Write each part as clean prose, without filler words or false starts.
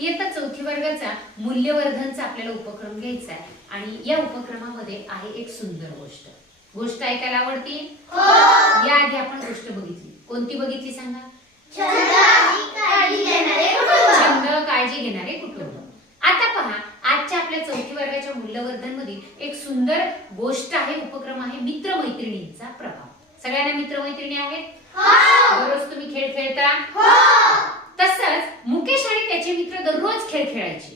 इयत्ता चौथी वर्गाचा मूल्यवर्धनचा आपल्याला उपक्रम घ्यायचा आहे आणि या उपक्रमामध्ये आहे एक सुंदर गोष्ट. गोष्ट ऐकायला आवडती? हो. या आधी आपण गोष्ट बघितली. कोणती बघितली सांगा? छंद काळजी घेणारे कुटुंब. आता पहा, आजच्या आपल्या चौथी वर्गाच्या मूल्यवर्धन मध्ये एक सुंदर गोष्ट आहे, उपक्रम आहे मित्रमैत्रिणींचा प्रभाव. सगळ्यांना मित्रमैत्रिणी आहेत? दररोज तुम्ही खेळ खेळता? तसंच मुकेश आणि त्याचे मित्र दररोज खेळ खेळायचे.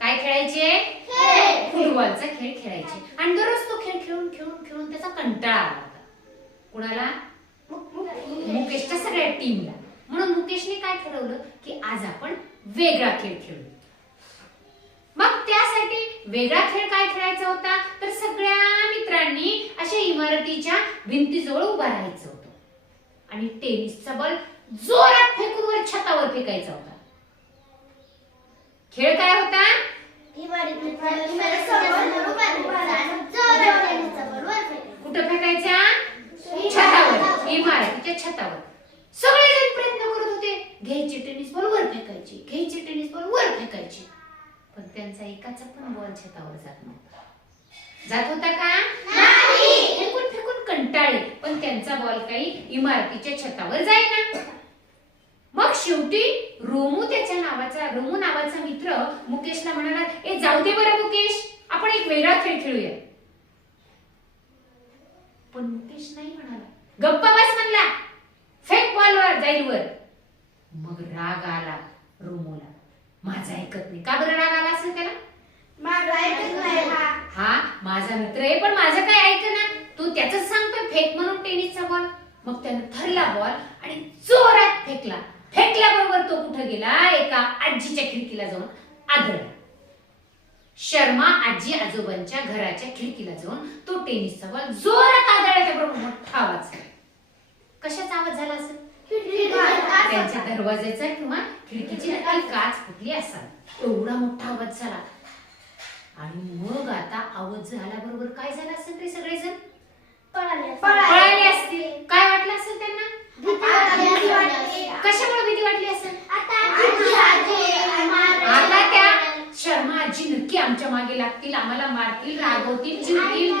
काय खेळायचे? फुटबॉलचा खेळ खेळायचे. आणि दररोज तो खेळ खेळून खेळून खेळून त्याचा कंटाळा आला होता. कुणाला? मुकेशच्या सगळ्या टीमला. म्हणून मुकेशने काय ठरवलं की आज आपण वेगळा खेळ खेळू. मग त्यासाठी वेगळा खेळ काय खेळायचा होता तर सगळ्या मित्रांनी अशा इमारतीच्या भिंतीजवळ उभा राहायचं होतं आणि टेनिसचा बॉल जोरात फेकून वर छतावर फेकायचा होता. खेळ काय होता? कुठं फेकायचा? छतावर, इमारतीच्या छतावर. सगळेजण प्रयत्न करत होते, घ्यायचे टेनिस बॉल वर फेकायचे, घ्यायचे टेनिस बॉल वर फेकायचे, पण त्यांचा एकाचा पण बॉल छतावर जात नव्हता. जात होता का? नाही. फेकून फेकून कंटाळले, पण त्यांचा बॉल काही इमारतीच्या छतावर जाईना. मग शेवटी रोमू नावाचा मित्र मुकेशला म्हणाला, ए जाऊ दे बरं मुकेश, आपण एक वेगळा खेळ खेळूया. पण मुकेश नाही म्हणाला, गप्पा बस म्हणला, फेक बॉल वर जाईल वर. मग राग आला रोमूला, माझा ऐकत नाही. का बरं राग आला असेल त्याला? हा माझा मित्र आहे पण माझं काय ऐकना, तू त्याच सांगतोय फेक म्हणून टेनिसचा बॉल. मग त्याने धरला बॉल आणि जोरात फेकला. फेकल्याबरोबर तो कुठे गेला? एका आजीच्या खिडकीला जाऊन आदळला. शर्मा आजी आजोबांच्या घराच्या खिडकीला जाऊन तो टेनिसचा बॉल जोरात आदळला. त्याबरोबर मोठा आवाज झाला. कशाचा आवाज झाला असेल? त्यांच्या दरवाजाचा किंवा खिडकीची काच फुटली असावी, एवढा मोठा आवाज झाला. आणि मग आता आवाज झाल्याबरोबर काय झालं असेल? ते सगळेजण पळाले असतील. काय वाटलं असेल त्यांना? कशामुळे भीती वाटली असेल? आता त्या शर्मा आजी नक्की आमच्या मागे लागतील, आम्हाला मारतील, रागवतील, चिडतील,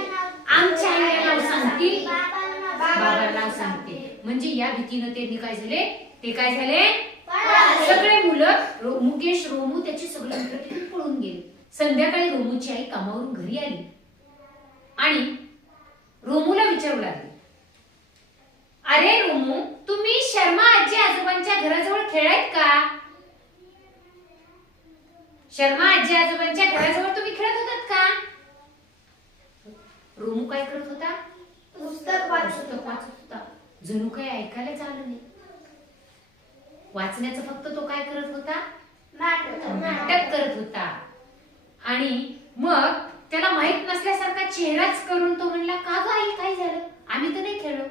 आमच्या आईला नाव सांगतील, बाबाला नाव सांगतील. म्हणजे या भीतीने त्यांनी काय झाले? सगळे मुलं, मुकेश, रोमू, त्याची सगळे मित्र पळून गेले. संध्याकाळी रोमूची आई कामावरून घरी आली आणि रोमूला विचारू लागली, अरे रोमू, तुम्ही शर्मा आजी आजोबांच्या घराजवळ खेळायत का? शर्मा आजी आजोबांच्या घराजवळ तुम्ही खेळत होतात का? रोमू काय करत होता? पुस्तक वाचत होता. जणू काही ऐकायलाच आलं नाही. वाचण्याचं फक्त तो काय करत होता? नाटक करत होता. आणि मग त्याला माहित नसल्यासारखा चेहराच करून तो म्हणला, का ग आई, काय झालं? आम्ही तर नाही खेळलो.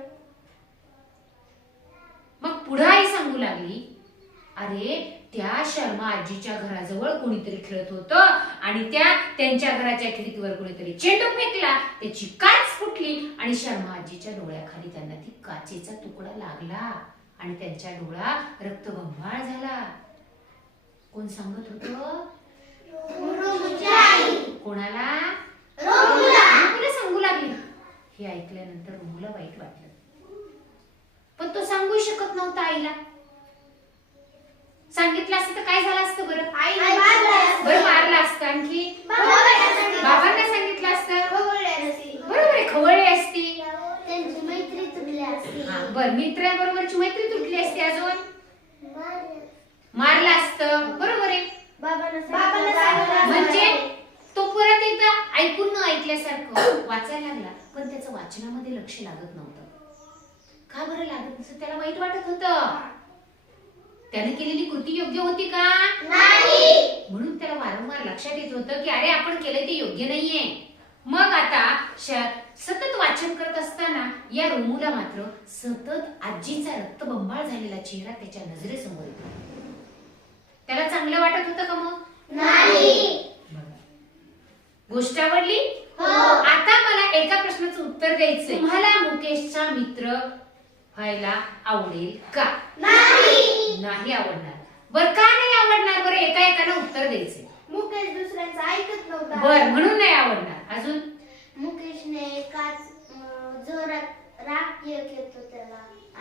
मग पुढे आई सांगू लागली, अरे त्या शर्मा आजीच्या घराजवळ कोणीतरी खेळत होतं आणि त्यांच्या घराच्या खिडकीवर कोणीतरी चेंडू फेकला, त्याची काच फुटली आणि शर्मा आजीच्या डोळ्याखाली त्यांना ती काचेचा तुकडा लागला आणि त्यांच्या डोळा रक्तबंबाळ झाला. कोण सांगत होतं? कोणाला? रोमूला सांगू लागली. हे ऐकल्यानंतर रोमूला वाईट वाटलं, पण तो सांगू शकत नव्हता आईला. सांगितलं असतं तर काय झालं असतं बरं? बरं मारलं असतं. आणखी बाबांना सांगितलं असतं, बरोबर आहे, खवळली असती. बरं, मित्रांबरोबरची मैत्री तुटली असती, अजून मारलं असतं, बरोबर आहे. म्हणजे तो परत एकदा ऐकून न ऐकल्यासारखं वाचायला लागला, पण त्याचं वाचनामध्ये लक्ष लागत नव्हतं. का बरं लागत नसतं? त्याला वाईट वाटत होतं. त्याने केलेली कृती योग्य होती का? नाही. म्हणून त्याला वारंवार लक्षात येत होतं की अरे आपण केलंय ते योग्य नाहीये. मग आता सतत वाचन करत असताना या रोमूला मात्र सतत आजीचा रक्तबंबाळ झालेला चेहरा त्याच्या नजरेसमोर येतो. त्याला चांगलं वाटत होतं का? मग नाही. गोष्ट आवडली? आता मला एका प्रश्नाचं उत्तर द्यायचंय. तुम्हाला मुकेशचा मित्र व्हायला आवडेल का? नाही आवडणार. बरं, का नाही आवडणार? बरं, एका उत्तर द्यायचंय. मुकेश दुसऱ्यांचं ऐकत नव्हता. बर, म्हणून नाही आवडणार. अजून मुकेशने जोरात राग येत होता त्याला.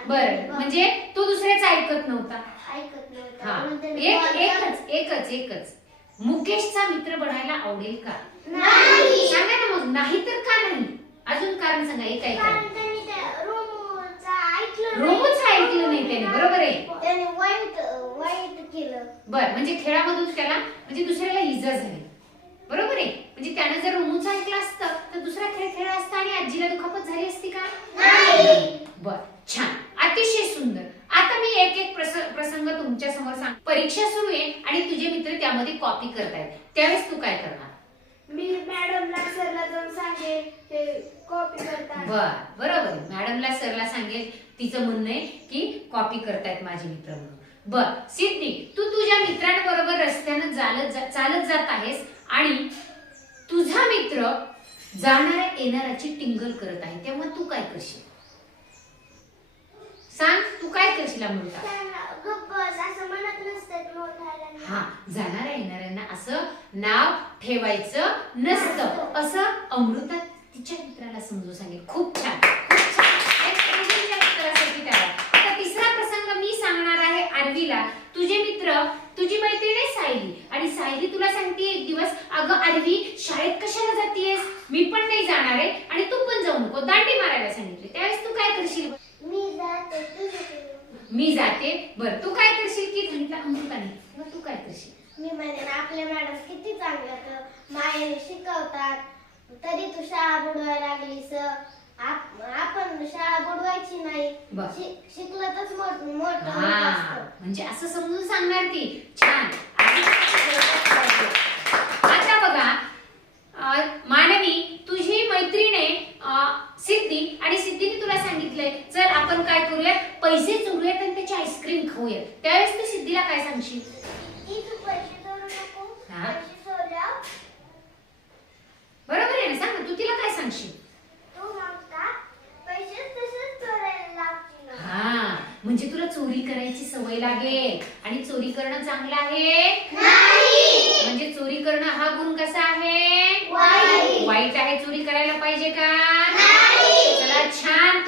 बर, म्हणजे तो दुसऱ्याचं ऐकत नव्हता. ऐकत नव्हता. हा, म्हणून त्याने एकच मुकेशचा मित्र बनायला आवडेल का? नाही. सांगा ना मग. नाही तर का नाही? अजून कारण सांगा. एक कारण ऐका. त्याने त्या रोमूचं ऐकलं नाही. रोमच ऐकलं नाही त्याने. बरोबर आहे. त्याने वाईट केलं. बर, म्हणजे खेळामधून त्याला म्हणजे दुसऱ्याला इजा झाली. बरोबर आहे. म्हणजे त्यानं जर रोमूचं ऐकलं असतं तर दुसरा खेळ खेळला असता आणि आजीला दुखापत झाली असती का? नाही. बर, छान, अतिशय सुंदर. आता मी एक एक प्रसंग तुमच्या समोर सांग. परीक्षा सुरू आहे आणि तुझे मित्र त्यामध्ये कॉपी करतायत, त्यावेळेस तू काय करणार? मी मॅडमला सरला जाऊन सांगेल ते कॉपी करतात. बरोबर. मॅडमला सरला सांगेल तिचं म्हणणं आहे की कॉपी करतायत माझे मित्र म्हणून. बर, सिद्धी, तू तुझ्या मित्रांबरोबर रस्त्यानं चालत जात आहेस आणि तुझा मित्र जाणाऱ्या येणाऱ्याची टिंगल करत आहे, तेव्हा तू काय करशील? सांग, तू काय करशील अमृता? गप्पस असं म्हणत नसतात मोठ्याला. हा, जाणाऱ्या येणाऱ्यांना असं नाव ठेवायचं नसतं, असं अमृता तिच्या मित्राला समजून सांगेल. खूप छान, खूप छान. एक मुलीच्या उत्तरासाठी त्याला. आता तिसरा प्रसंग मी सांगणार आहे आरवीला. तुझे मित्र, तुझी मैत्रीण आहे सायली आणि सायली तुला सांगते एक दिवस, अगं आरवी, शाळेत कशाला जातेस? मी पण नाही जाणार आहे आणि तू पण जाऊ नको, दांडी मारायला सांगितले. त्यावेळेस तू काय करशील? मी जाते. बर, तू काय करशील की सांगितलं अमृताने, मग तू काय करशील? मी म्हणेन आपल्या मॅडम किती चांगल्या मायेने शिकवतात, तरी तू शाळा बुडवायला लागलीस. आपण शाळा बुडवायची नाही, शिकलं तरच मोठं असतं. म्हणजे असं समजून सांगणार ती. छान. आता बघा, मानवी, तुझी मैत्रीण सिद्धी आणि सिद्धीने तुला सांगितलंय चल आपण काय करूयात, पैसे चोरूयात आणि त्याची आईस्क्रीम खाऊयात. त्यावेळेस तू सिद्धीला काय सांगशील? बरोबर आहे ना? सांग ना, तू तिला काय सांगशील? हा, म्हणजे तुला चोरी करायची सवय लागेल आणि चोरी करणं चांगलं आहे? म्हणजे चोरी करणं हा गुण कसा आहे? वाईट आहे. चोरी करायला पाहिजे का? चला, छान